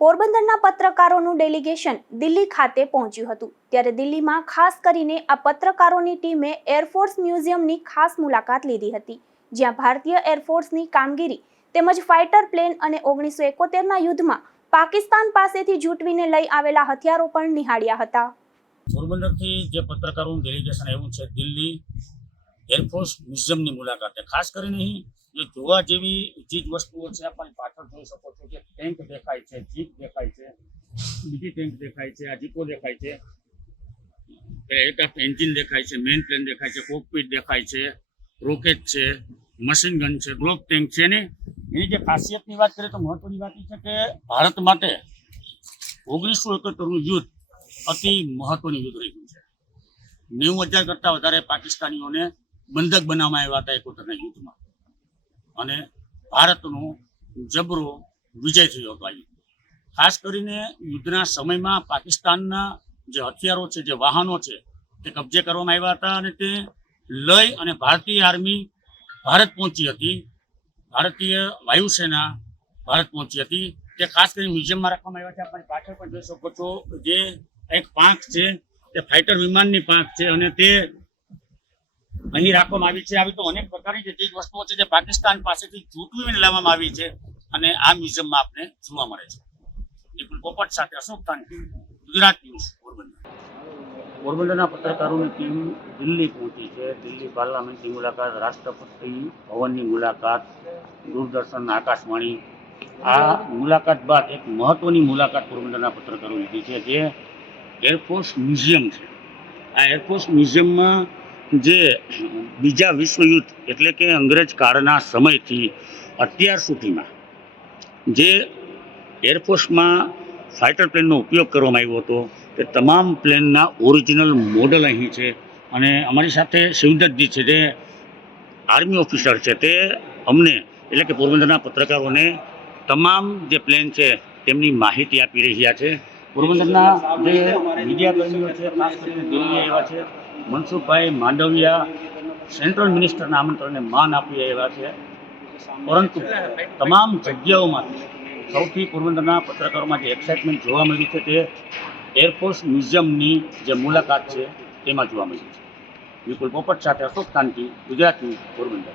પોરબંદરના પત્રકારોનું ડેલિગેશન દિલ્હી ખાતે પહોંચ્યું હતું. ત્યારે દિલ્હીમાં ખાસ કરીને આ પત્રકારોની ટીમે એરફોર્સ મ્યુઝિયમની ખાસ મુલાકાત લીધી હતી, જ્યાં ભારતીય એરફોર્સની કામગીરી તેમજ ફાઇટર પ્લેન અને ઓગણીસો એકોતેરના યુદ્ધમાં પાકિસ્તાન પાસેથી જૂટવીને લઈ આવેલા હથિયારો પણ નિહાળ્યા હતા. પોરબંદરથી જે પત્રકારોનું ડેલિગેશન આવ્યું છે દિલ્હી એરફોર્સ મ્યુઝિયમની મુલાકાતે, ખાસ કરીને જે જોવા જેવી ચીજ વસ્તુઓ છે આપણે પાછળ જોઈ શકો છો કે ટેન્ક દેખાય છે જીપ દેખાય છે, બીજી ટેન્ક દેખાય છે, આ જીપો દેખાય છે. એરક્રાફ્ટ એન્જિન દેખાય છે મેઇન પ્લેન દેખાય છે કોકપીટ દેખાય છે રોકેટ છે મશીન ગન છે ગ્લોબ ટેન્ક છે. ને એની જે ખાસિયતની વાત કરીએ તો મહત્વની વાત એ છે કે ભારત માટે ઓગણીસો એકોતેરનું યુદ્ધ અતિ મહત્વનું યુદ્ધ રહ્યું છે. નેવું હજાર કરતાં વધારે પાકિસ્તાનીઓને બંધક બનાવવામાં આવ્યા હતા એકોતેરના યુદ્ધમાં. અને ભારતનો જબરો વિજય થયો હતો ખાસ કરીને યુદ્ધના સમયમાં પાકિસ્તાનના જે હથિયારો છે, જે વાહનો છે, તે કબજે કરવામાં આવ્યા હતા અને તે લઈ અને ભારતીય આર્મી ભારત પહોંચી હતી. ભારતીય વાયુસેના ભારત પહોંચી હતી. તે ખાસ કરીને મ્યુઝિયમમાં રાખવામાં આવ્યા છે. આપણે પાછળ પણ જોઈ શકો છો જે એક પાંખ છે, તે ફાઇટર વિમાનની પાંખ છે અને તે અહીં રાખવામાં આવી છે. આવી તો અનેક પ્રકારની જે ચીજ વસ્તુઓ છે જે પાકિસ્તાન પાસેથી ચૂંટવીને લાવવામાં આવી છે અને આ મ્યુઝિયમમાં આપણે જોવા મળે છે. નિપુલ પોપટ સાથે અશોક તાનકી ગુજરાત ન્યૂઝ, પોરબંદર. પોરબંદરના પત્રકારોની ટીમ દિલ્હી પહોંચી છે. દિલ્હી પાર્લામેન્ટની મુલાકાત, રાષ્ટ્રપતિ ભવનની મુલાકાત, દૂરદર્શન, આકાશવાણી. આ મુલાકાત બાદ એક મહત્વની મુલાકાત પોરબંદરના પત્રકારો લીધી છે, જે એરફોર્સ મ્યુઝિયમ છે. આ એરફોર્સ મ્યુઝિયમમાં જે બીજા વિશ્વયુદ્ધ એટલે કે અંગ્રેજ કાળના સમયથી અત્યાર સુધીમાં જે એરફોર્સમાં ફાઇટર પ્લેનનો ઉપયોગ કરવામાં આવ્યો હતો તે તમામ પ્લેનના ઓરિજિનલ મોડલ અહીં છે અને અમારી સાથે શિવદત્તજી છે જે આર્મી ઓફિસર છે તે અમને એટલે કે પોરબંદરના પત્રકારોને તમામ જે પ્લેન છે તેમની માહિતી આપી રહ્યા છે. પોરબંદરના જે મીડિયાકર્મીઓ છે, ખાસ કરીને દિલ્હી એવા છે મનસુખભાઈ માંડવિયા સેન્ટ્રલ મિનિસ્ટરના આમંત્રણને માન આપી એવા છે. પરંતુ તમામ જગ્યાઓમાંથી સૌથી પોરબંદરના પત્રકારોમાં જે એક્સાઇટમેન્ટ જોવા મળ્યું છે તે એરફોર્સ મ્યુઝિયમની જે મુલાકાત છે, તેમાં જોવા મળ્યું છે. વિપુલ પોપટ સાથે અશોક કાંતિ ગુજરાતી પોરબંદર.